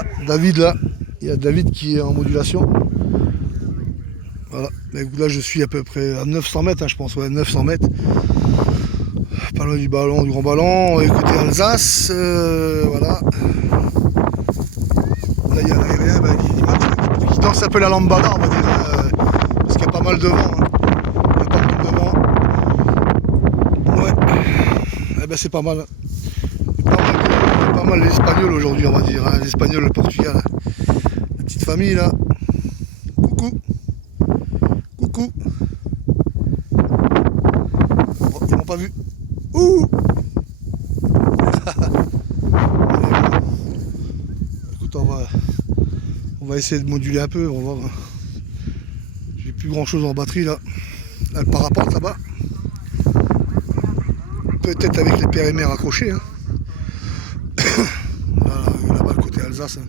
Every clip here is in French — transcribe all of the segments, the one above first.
Ah, David là, il y a David qui est en modulation. Voilà, mais là je suis à peu près à 900 mètres, je pense, ouais, 900 mètres. Pas loin du ballon, du grand ballon, écoutez Alsace, voilà. Là il y a l'aérien qui danse un peu la lambada, on va dire, parce qu'il y a pas mal de vent. Il y a pas mal de vent. Ouais, eh ben, c'est pas mal. Pas mal les Espagnols aujourd'hui, on va dire, hein, les Espagnols, le Portugal. La petite famille là. Coucou. Coucou. Oh, ils m'ont pas vu. Ouh. Écoute, on va essayer de moduler un peu, on va voir. J'ai plus grand chose en batterie là. Là, le parapente là-bas. Peut-être avec les périmères accrochés. Hein. Là-bas, le côté Alsace. Hein.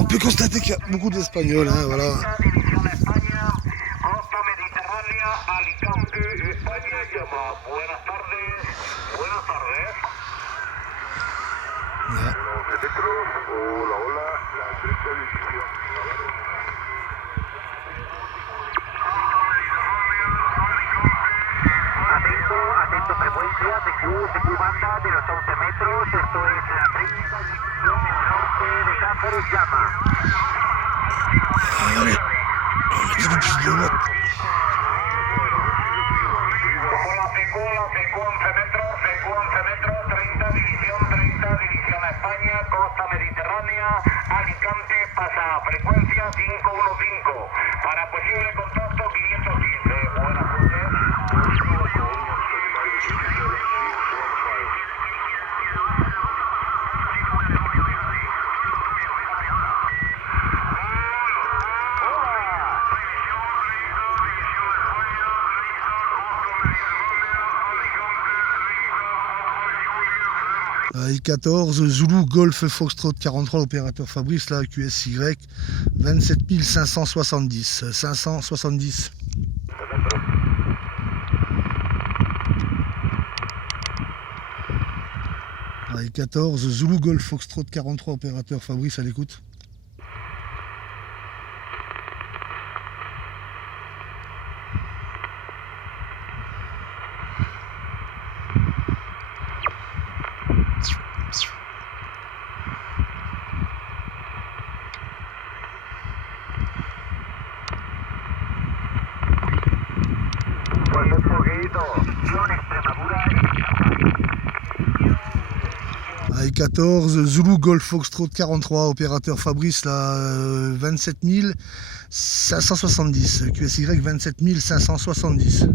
On peut constater qu'il y a beaucoup d'Espagnols. Hein, voilà. Voilà. Atento frecuencia, TQ banda de los 11 metros, esto es la 30 división norte de Cáceres llama. Allez, on va mettre du plus de mètres. CQ 11 metros, 30 división España, costa mediterránea, Alicante pasa a frecuencia 515, para posible contacto 515, buenas noches. I14, Zulu, Golf, Foxtrot 43, l'opérateur Fabrice, là, QSY, 27 570. 570. I14, Zulu, Golf, Foxtrot 43, opérateur Fabrice, à l'écoute. I14, Zulu, Golf, Foxtrot 43, opérateur Fabrice, là, 27 570, QSY 27 570.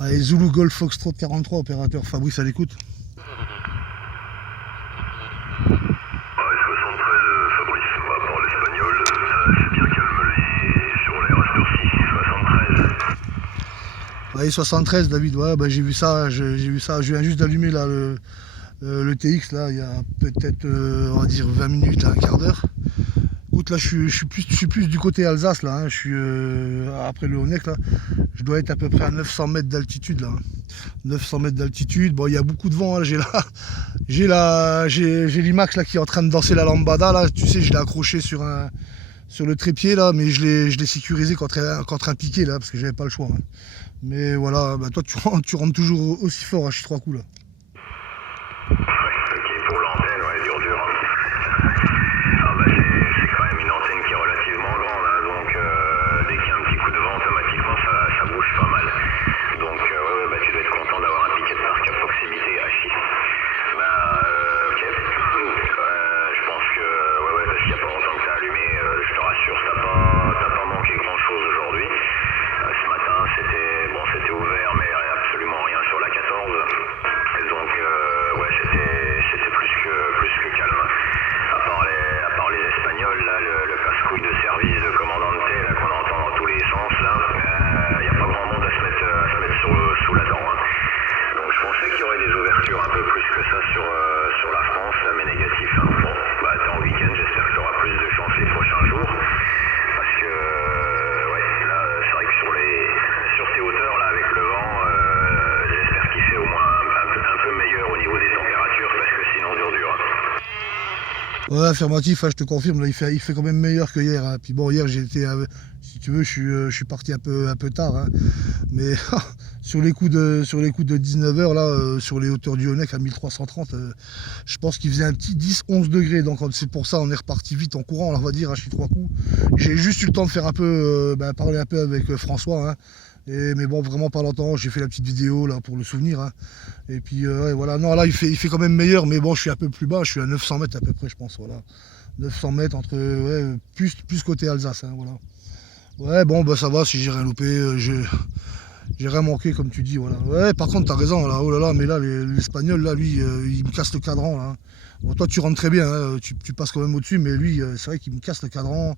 Allez, Zulu, Golf, Foxtrot 43, opérateur Fabrice, à l'écoute. Ouais, 73 David, ouais, bah, j'ai vu ça, je viens juste d'allumer là le TX là, il y a peut-être on va dire 20 minutes, là, un quart d'heure. Écoute, là je suis plus du côté Alsace là, hein, je suis après le Honeck là, je dois être à peu près à 900 mètres d'altitude là. Hein. 900 mètres d'altitude, bon il y a beaucoup de vent, hein, j'ai l'IMAX là qui est en train de danser la lambada là, tu sais, je l'ai accroché sur le trépied là, mais je l'ai sécurisé contre un piqué là, parce que j'avais pas le choix. Hein. Mais voilà, bah toi tu rentres toujours aussi fort à H3 coups là. Ok, pour l'antenne, ouais, dur. Ah bah c'est quand même une antenne qui est relativement grande, hein, donc dès qu'il y a un petit coup de vent, automatiquement ça bouge pas mal. Donc ouais, bah tu dois être content d'avoir un piquet de parc à proximité à 6. Bah ok, je pense que ouais, parce qu'il n'y a pas longtemps que ça a allumé, je te rassure, t'as pas manqué grand chose aujourd'hui. Ce matin c'était ouvert mais absolument rien sur la 14. Donc ouais, j'étais Ouais, affirmatif, hein, je te confirme, là, il fait quand même meilleur que hier. Hein. Puis bon, hier, si tu veux, je suis parti un peu tard. Hein. Mais sur les coups de 19h, là, sur les hauteurs du Honeck à 1330, je pense qu'il faisait un petit 10-11 degrés. Donc c'est pour ça on est reparti vite en courant, là, on va dire, à chi 3 coups. J'ai juste eu le temps de faire un peu, parler un peu avec François. Hein. Mais bon, vraiment pas longtemps, j'ai fait la petite vidéo là pour le souvenir. Hein. Et puis ouais, voilà, non là il fait quand même meilleur, mais bon je suis un peu plus bas, je suis à 900 mètres à peu près je pense, voilà. 900 mètres entre, ouais, plus côté Alsace, hein, voilà. Ouais bon bah ça va, si j'ai rien loupé, j'ai rien manqué comme tu dis, voilà. Ouais par contre t'as raison, là, oh là là, mais là l'Espagnol là lui, il me casse le cadran là. Bon toi tu rentres très bien, hein, tu passes quand même au-dessus, mais lui c'est vrai qu'il me casse le cadran.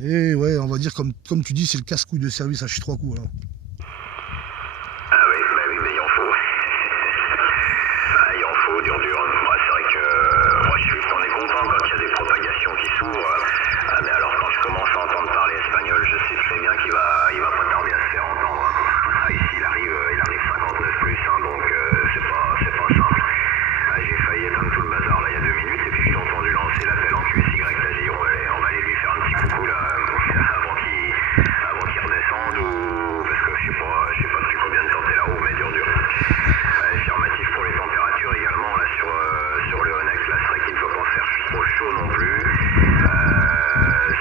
Et ouais on va dire comme tu dis, c'est le casse-couille de service à chi 3 coups là. Mais il en faut. Il en faut, dur. Moi, c'est vrai que moi, on est content quand il y a des propagations qui s'ouvrent. Mais alors, quand je commence à entendre parler espagnol, je sais très bien qu'il va pas tarder à se faire entendre. Hein. Ici, il arrive 59 plus, hein, donc c'est pas simple. J'ai failli éteindre tout le bazar là il y a 2 minutes, et puis j'ai entendu lancer l'appel en QSY. Là, j'ai dit, on va aller lui faire un petit coucou là, avant qu'il redescende, ou parce que je sais pas depuis combien de temps t'es là-haut, mais dur. Affirmatif pour les températures également, là sur le Honeck, là c'est vrai qu'il ne faut pas faire trop chaud non plus.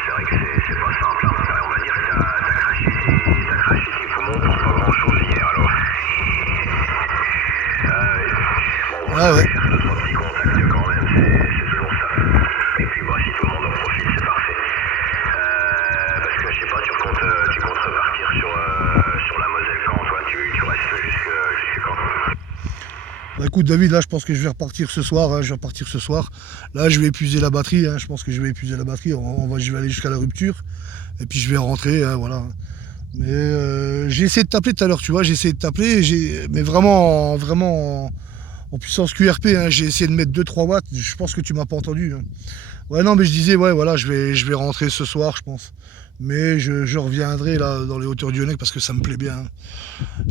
C'est vrai que c'est pas simple, hein. On va dire que t'as craché tes poumons pour pas grand chose hier alors. Bon, Ah ouais. faire 2-3 petits contacts quand même, c'est toujours ça. Et puis bah, si tout le monde en profite, c'est parfait. Parce que je sais pas, tu comptes repartir sur la Moselle quand, toi, tu restes jusque quand? Bah écoute David, là je pense que je vais repartir ce soir, hein, Là je vais épuiser la batterie, hein, je pense que je vais épuiser la batterie, je vais aller jusqu'à la rupture, et puis je vais rentrer, hein, voilà. Mais j'ai essayé de t'appeler tout à l'heure, tu vois, mais vraiment en puissance QRP, hein, j'ai essayé de mettre 2-3 watts, je pense que tu m'as pas entendu. Hein. Ouais non mais je disais, ouais voilà, je vais rentrer ce soir, je pense. Mais je reviendrai là dans les hauteurs du Honeck parce que ça me plaît bien. Hein.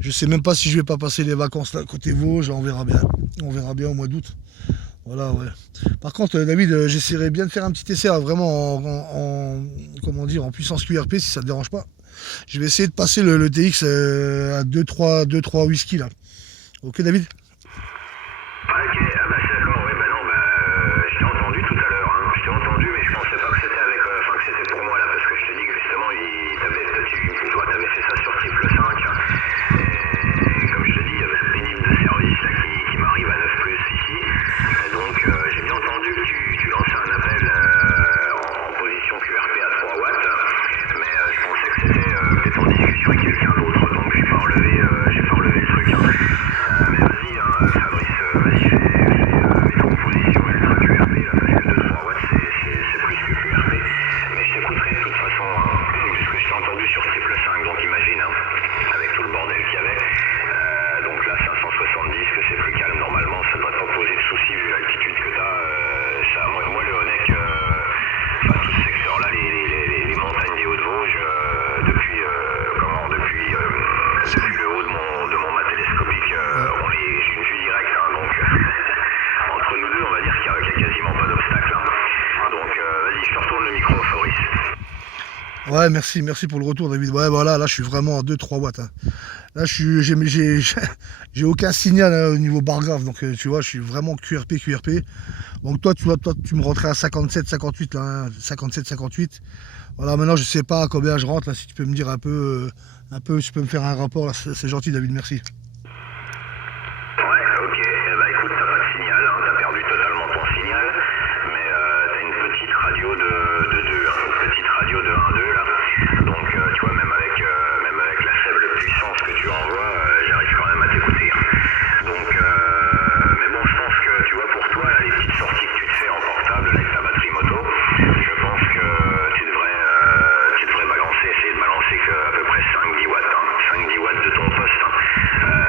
Je sais même pas si je vais pas passer les vacances là côté Vosges, on verra bien. On verra bien au mois d'août. Voilà ouais. Par contre David, j'essaierai bien de faire un petit essai là, vraiment comment dire, en puissance QRP si ça te dérange pas. Je vais essayer de passer le TX à 2-3 whisky là. Ok David? Ok, c'est d'accord, oui, non, je t'ai entendu tout à l'heure, hein. Je t'ai entendu, mais je pensais pas que c'était que c'était pour moi là, parce que je te dis que justement, toi t'avais fait ça sur 555, et comme je te dis, il y avait ce pénible de service là qui m'arrive à 9 plus ici, et donc j'ai bien entendu que tu lançais un appel en position QRP à 3 watts, mais je pensais que c'était peut-être en discussion avec quelqu'un d'autre, donc j'ai pas relevé le truc, hein. Mais vas-y, hein, Fabrice, vas-y, fais ton position ultra QRP, là, parce que 2-3 watts, c'est plus que QRP. Mais je t'écouterai de toute façon, hein, puisque je t'ai entendu sur 555, donc imagine, hein, avec tout le bordel qu'il y avait. Donc là, 570, que c'est plus calme normalement, ça ne devrait pas poser de soucis vu l'altitude que tu as. Moi, le Honeck, tout ce secteur-là, les montagnes des Hauts-de-Vosges, depuis le haut de mon mât télescopique, j'ai une vue directe, hein, donc entre nous deux, on va dire qu'il n'y a quasiment pas d'obstacle. Hein. Donc vas-y, je te retourne le micro, Fabrice. Ouais merci pour le retour David. Ouais voilà, là je suis vraiment à 2-3 watts. Hein. Là j'ai aucun signal hein, au niveau bar grave, donc tu vois je suis vraiment QRP. Donc toi tu me rentrais à 57-58 là, hein, 57-58. Voilà maintenant je sais pas à combien je rentre là, si tu peux me dire un peu, si tu peux me faire un rapport là, c'est gentil David, merci. Ouais, ok, écoute, t'as pas de signal, hein, t'as perdu totalement ton signal, mais t'as une petite radio de 2, hein, une petite radio de 1-2 là, donc tu vois même avec la faible puissance que tu envoies, j'arrive quand même à t'écouter. Hein. Donc, mais bon, je pense que tu vois pour toi là, les petites sorties que tu te fais en portable avec ta batterie moto, je pense que tu devrais essayer de balancer à peu près 5-10 watts, hein, 5-10 watts de ton poste. Hein.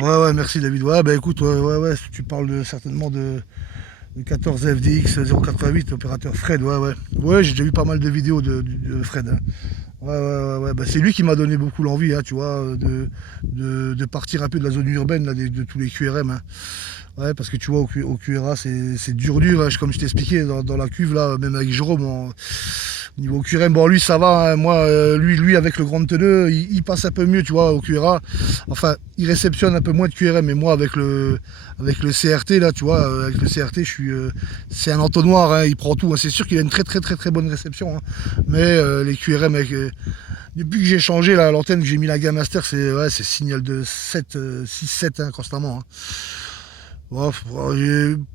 Ouais, merci David. Ouais, bah écoute, ouais, tu parles certainement de 14 FDX 088, opérateur Fred, ouais. Ouais, j'ai déjà vu pas mal de vidéos de Fred, hein. Ouais. Bah, c'est lui qui m'a donné beaucoup l'envie, hein, tu vois, de partir un peu de la zone urbaine, là, de tous les QRM, hein. Ouais, parce que tu vois, au QRA, c'est dur, hein, comme je t'ai expliqué, dans la cuve, là, même avec Jérôme, niveau QRM, bon, lui, ça va, hein, moi, lui, avec le grand teneux, il passe un peu mieux, tu vois, au QRA. Enfin, il réceptionne un peu moins de QRM, mais moi, avec le CRT, là, tu vois, avec le CRT, c'est un entonnoir, hein, il prend tout, hein. C'est sûr qu'il a une très bonne réception, hein. Mais les QRM, depuis que j'ai changé l'antenne, que j'ai mis la gamme Master, c'est signal de 7, 6-7, hein, constamment, hein. Ouais,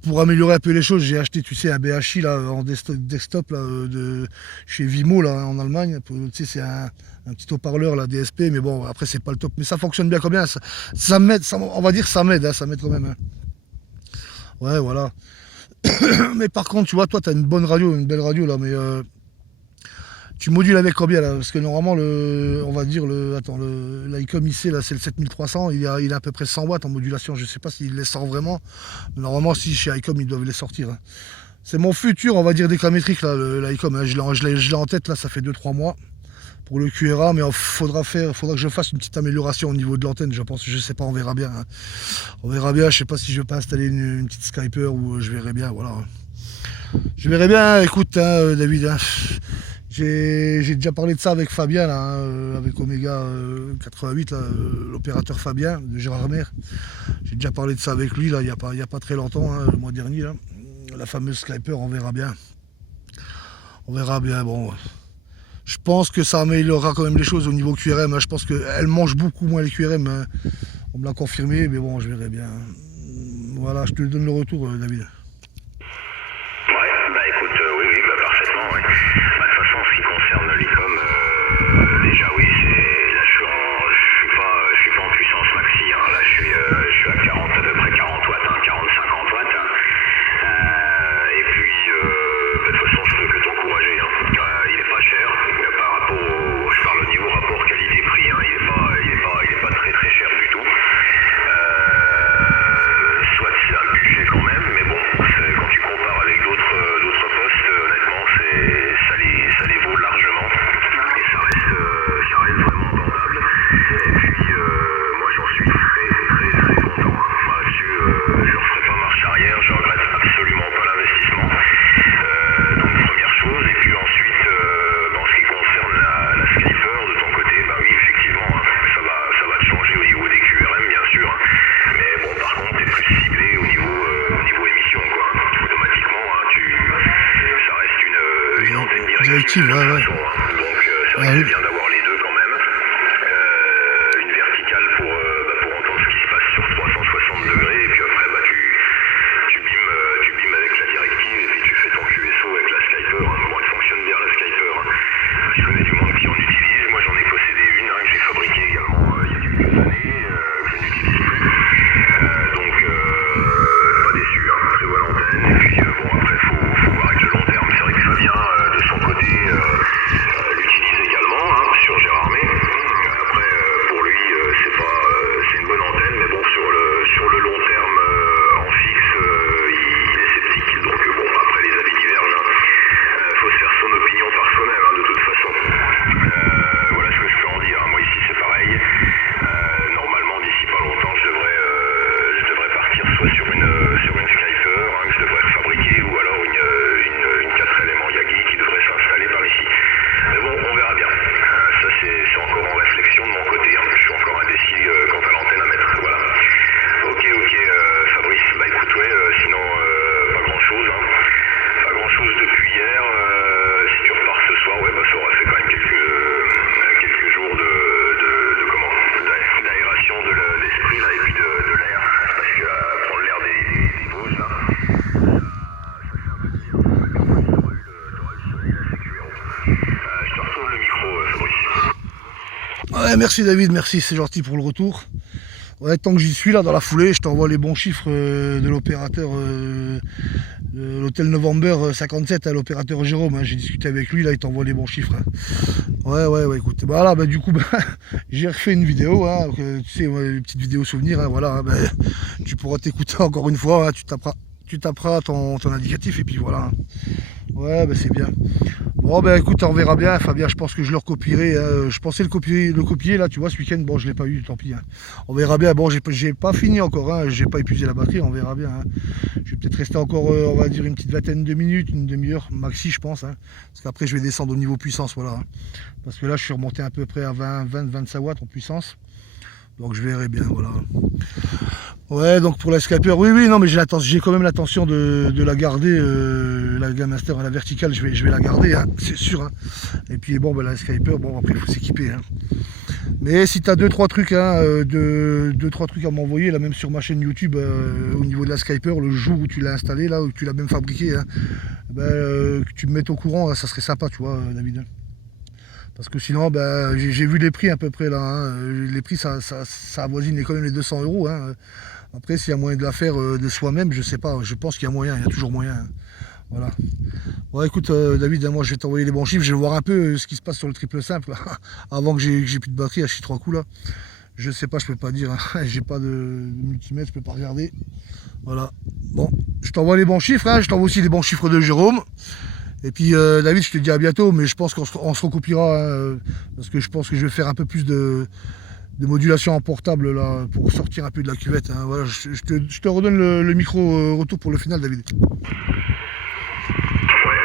pour améliorer un peu les choses, j'ai acheté, tu sais, un BHI là, en desktop là, de chez Vimo là, en Allemagne. Tu sais, c'est un petit haut-parleur là, DSP, mais bon, après c'est pas le top. Mais ça fonctionne bien comme bien. Ça m'aide, on va dire ça m'aide, hein, ça m'aide quand même, hein. Ouais, voilà. Mais par contre, tu vois, toi, tu as une bonne radio, une belle radio là, mais tu modules avec combien là? Parce que normalement, on va dire, l'ICOM IC, là, c'est le 7300, il a à peu près 100 watts en modulation. Je sais pas s'il les sort vraiment. Mais normalement, si chez ICOM, ils doivent les sortir, hein. C'est mon futur, on va dire, décamétrique, là, l'ICOM, hein. Je l'ai en tête, là, ça fait 2-3 mois pour le QRA, mais faudra que je fasse une petite amélioration au niveau de l'antenne, je pense. Je sais pas, on verra bien, hein. On verra bien, je sais pas si je vais pas installer une petite Skyper ou je verrai bien, voilà. Je verrai bien, écoute, hein, David, hein. J'ai déjà parlé de ça avec Fabien, là, hein, avec Omega 88, l'opérateur Fabien de Gérard Mer. J'ai déjà parlé de ça avec lui là, il n'y a pas très longtemps, hein, le mois dernier. Là. La fameuse Skyper, on verra bien. On verra bien. Bon, je pense que ça améliorera quand même les choses au niveau QRM, hein. Je pense qu'elle mange beaucoup moins les QRM, hein. On me l'a confirmé, mais bon, je verrai bien. Voilà, je te donne le retour, David. Déjà oui, là je suis pas en puissance maxi, hein. Là je suis à 40, à peu près 40 watts, hein, 40-50 watts, hein. Et puis de toute façon je peux que t'encourager, hein. Il est pas cher, par rapport je parle au niveau rapport qualité-prix, hein. Il est pas très cher du tout. Soit c'est un budget quand même, mais bon, quand tu compares avec d'autres postes, honnêtement ça les vaut largement. Ça reste vraiment abordable. Et puis moi j'en suis très content, hein. Moi, je ne referai pas marche arrière, je regrette absolument pas l'investissement. Donc première chose, et puis ensuite en ce qui concerne la Skyper de ton côté, bah oui effectivement, hein, ça va te changer au niveau des QRM bien sûr, hein. Mais bon par contre t'es plus ciblé au niveau émission quoi, hein. Automatiquement, hein, ça reste une antenne directive de toute façon, hein. Donc c'est vrai que c'est bien d'avoir les deux quand même. Une verticale pour entendre ce qui se passe sur 360 degrés, et puis après tu bimes avec la directive, et puis tu fais ton QSO avec la Skyper, hein. Bon, elle fonctionne bien la Skyper, hein. Je connais du monde qui en utilise, moi j'en ai possédé une, hein, que j'ai fabriquée également il y a quelques années, que je n'utilise plus. Donc pas déçu, hein. Très bonne antenne, et puis bon après faut voir avec le long terme. C'est vrai que Fabien de son côté l'utilise également, hein, sur Gérard May. Après pour lui c'est une bonne antenne, mais bon sur le long terme en fixe il est sceptique. Donc bon après les avis divergent, hein. Faut se faire son opinion par soi-même, hein, de toute façon. Voilà ce que je peux en dire, hein. Moi ici c'est pareil. Normalement d'ici pas longtemps je devrais partir soit sur une Skyper, hein, que je devrais refabriquer, ou alors une 4 éléments Yagi qui devrait s'installer par ici. Mais bon, on verra bien. Ça c'est encore en réflexion de mon côté, hein. Je suis encore indécis quant à l'antenne à mettre. Voilà. Ok, Fabrice, bah écoute, ouais, sinon pas grand chose, hein. Pas grand chose depuis hier. Si tu repars ce soir, ouais, bah ça aura fait quand même quelques jours d'aération de l'esprit là, et puis de l'air. Parce que prendre l'air des Vosges là, ça fait un peu de bien. T'auras eu le soleil là, c'est cuir. Je te retourne le micro, Fabrice. Ouais, merci David, merci, c'est gentil pour le retour. Ouais, tant que j'y suis là dans la foulée, je t'envoie les bons chiffres de l'opérateur de l'hôtel November 57 à l'opérateur Jérôme. Hein. J'ai discuté avec lui, là il t'envoie les bons chiffres. Hein. Ouais, écoute. Bah là, du coup, j'ai refait une vidéo, hein, tu sais, une petite vidéo souvenir, hein, voilà. Hein, tu pourras t'écouter encore une fois, hein, tu taperas ton indicatif et puis voilà. Hein. Ouais, c'est bien. Bon, écoute, on verra bien, Fabien, je pense que je le recopierai. Hein. Je pensais le copier là, tu vois, ce week-end, bon, je l'ai pas eu, tant pis. Hein. On verra bien. Bon, j'ai pas fini encore, hein. J'ai pas épuisé la batterie, on verra bien. Hein. Je vais peut-être rester encore, on va dire, une petite vingtaine de minutes, une demi-heure, maxi, je pense. Hein. Parce qu'après, je vais descendre au niveau puissance, voilà. Hein. Parce que là, je suis remonté à peu près à 20-25 watts en puissance. Donc je verrai bien, voilà. Ouais, donc pour la Skyper, oui, non, mais j'ai quand même l'intention de la garder, la Game Master à la verticale, je vais la garder, hein, c'est sûr. Hein. Et puis bon, la Skyper, bon, après il faut s'équiper. Hein. Mais si tu as 2-3 trucs, hein, 2-3 trucs à m'envoyer, là même sur ma chaîne YouTube, au niveau de la Skyper, le jour où tu l'as installé, là, où tu l'as même fabriqué, hein, que tu me mettes au courant, là, ça serait sympa, tu vois, David. Parce que sinon, j'ai vu les prix à peu près là. Hein. Les prix, ça avoisine quand même les 200 €. Hein. Après, s'il y a moyen de la faire de soi-même, je sais pas. Je pense qu'il y a moyen, il y a toujours moyen. Hein. Voilà. Bon, écoute, David, moi, je vais t'envoyer les bons chiffres. Je vais voir un peu ce qui se passe sur le triple simple avant que j'ai plus de batterie à chier 3 coups là. Je sais pas, je peux pas dire. Hein. J'ai pas de multimètre, je peux pas regarder. Voilà. Bon, je t'envoie les bons chiffres. Hein. Je t'envoie aussi les bons chiffres de Jérôme. Et puis David, je te dis à bientôt, mais je pense qu'on se recopiera, hein, parce que je pense que je vais faire un peu plus de modulation en portable là, pour sortir un peu de la cuvette. Hein. Voilà, je te redonne le micro retour pour le final, David. Ouais,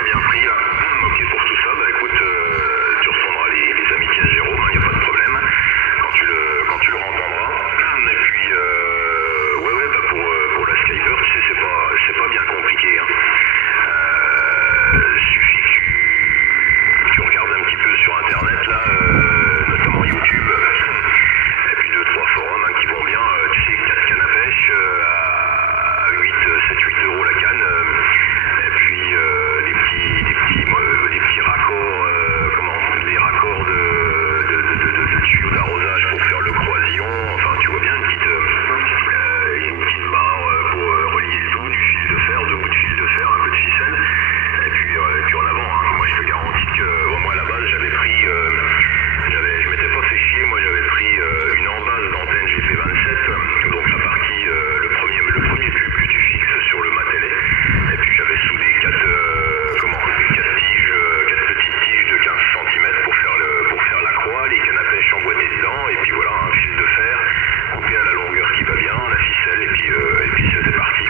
bien pris. Ok pour tout ça. Écoute, tu retourneras les amitiés à Jérôme, il n'y a pas de problème, quand tu le entendras. Et puis, pour la Skyper, tu sais, c'est pas bien compliqué. Hein. Suffit que tu regardes un petit peu sur internet là, notamment YouTube, et puis 2-3 forums hein, qui vont bien, tu sais, 4 cannes à pêche à 7-8 € la canne, et puis des petits raccords, les raccords de tuyaux d'arrosage pour faire le croisillon, enfin tu vois bien une petite barre pour relier le tout, du fil de fer, 2 bouts de fil de fer, un peu de ficelle. Et puis en avant, hein. Moi je te garantis que moi à la base j'avais pris, je m'étais pas fait chier, moi j'avais pris une embase d'antenne GP27, donc la partie, le premier pub que tu fixes sur le matelet, et puis j'avais soudé 4 petites tiges de 15 cm pour faire la croix, les cannes à pêche emboîtées dedans, et puis voilà, un fil de fer coupé à la longueur qui va bien, la ficelle, et puis c'était parti.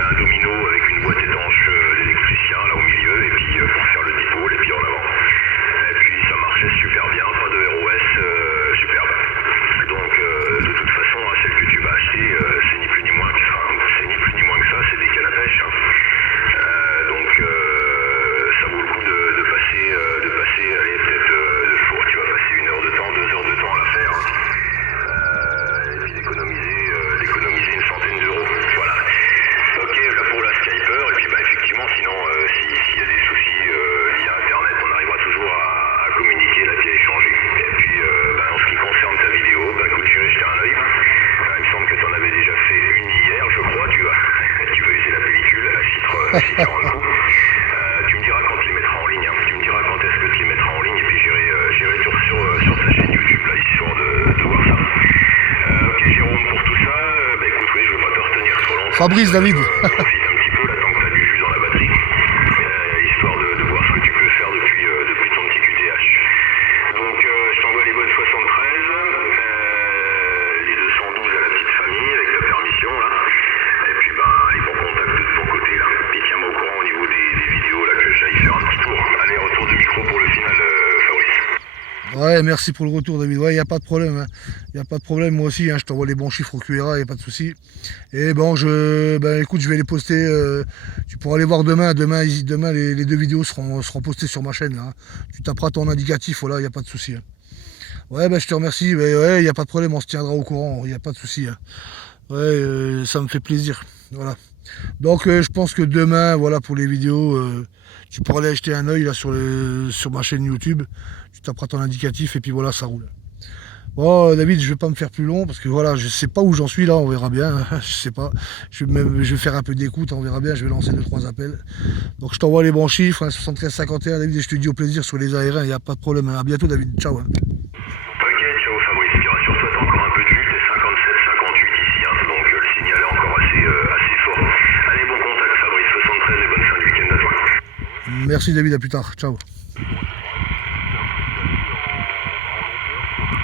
Un domino avec une boîte étanche d'électricien là au milieu, et puis pour faire le dipôle, et puis en avant. Et puis ça marchait super bien, pas de ROS, superbe. Donc de toute façon, celle que tu vas acheter, c'est ni plus ni moins que ça, c'est des cannes à pêche. Hein. Donc ça vaut le coup de passer, allez, peut-être tu vas passer 1 heure de temps, 2 heures de temps à la faire. Hein. Et puis d'économiser une centaine d'euros. Voilà. Ok, là pour la Skyper, et puis effectivement, sinon, s'il y a des soucis liés à Internet, on arrivera toujours à communiquer, la pièce échangée. Et puis, en ce qui concerne ta vidéo, écoute, j'irai jeter un œil. Il me semble que tu en avais déjà fait une hier, je crois, tu vas user la pellicule à chitre en coup. Tu me diras quand tu les mettras en ligne, hein. Tu me diras quand est-ce que tu les mettras en ligne, et puis j'irai sur ta chaîne YouTube, là, histoire de voir ça. Ok Jérôme, pour tout ça, écoute, oui, je ne veux pas te retenir trop longtemps. Fabrice, David. Profite un petit peu, là, tant que tu as du jus dans la batterie, histoire de voir ce que tu peux faire depuis ton petit QTH. Donc, je t'envoie les bonnes 73, les 212 à la petite famille, avec ta permission, là. Et puis, les bons contacts de ton côté, là. Et tiens-moi au courant au niveau des vidéos, là, que j'aille faire un petit tour. Allez, retour du micro pour le final, Fabrice. Ouais, merci pour le retour, David. Ouais, il n'y a pas de problème. Hein. Il n'y a pas de problème, moi aussi. Hein. Je t'envoie les bons chiffres au QRA, il n'y a pas de souci. Et bon, écoute, je vais les poster. Tu pourras les voir demain. Demain, les 2 vidéos seront postées sur ma chaîne. Là, hein. Tu taperas ton indicatif, voilà, il n'y a pas de souci. Hein. Ouais, je te remercie. Ouais, il n'y a pas de problème, on se tiendra au courant. Il n'y a pas de souci. Hein. Ouais, ça me fait plaisir. Voilà. Donc, je pense que demain, voilà, pour les vidéos, tu pourras aller jeter un œil là sur ma chaîne YouTube. Tu taperas ton indicatif et puis voilà, ça roule. Bon, David, je vais pas me faire plus long parce que voilà, je sais pas où j'en suis là, on verra bien. Je sais pas. Je vais faire un peu d'écoute, on verra bien. Je vais lancer 2-3 appels. Donc je t'envoie les bons chiffres, hein, 73-51, David, et je te dis au plaisir sur les aériens, il n'y a pas de problème. À bientôt, David. Ciao. Hein. Ok, ciao Fabrice, puis rassure-toi, t'as encore un peu de vue, t'es 57-58 ici, hein, donc le signal est encore assez fort. Allez, bon contact Fabrice, 73 et bonne fin de week-end à toi. Merci, David. À plus tard. Ciao.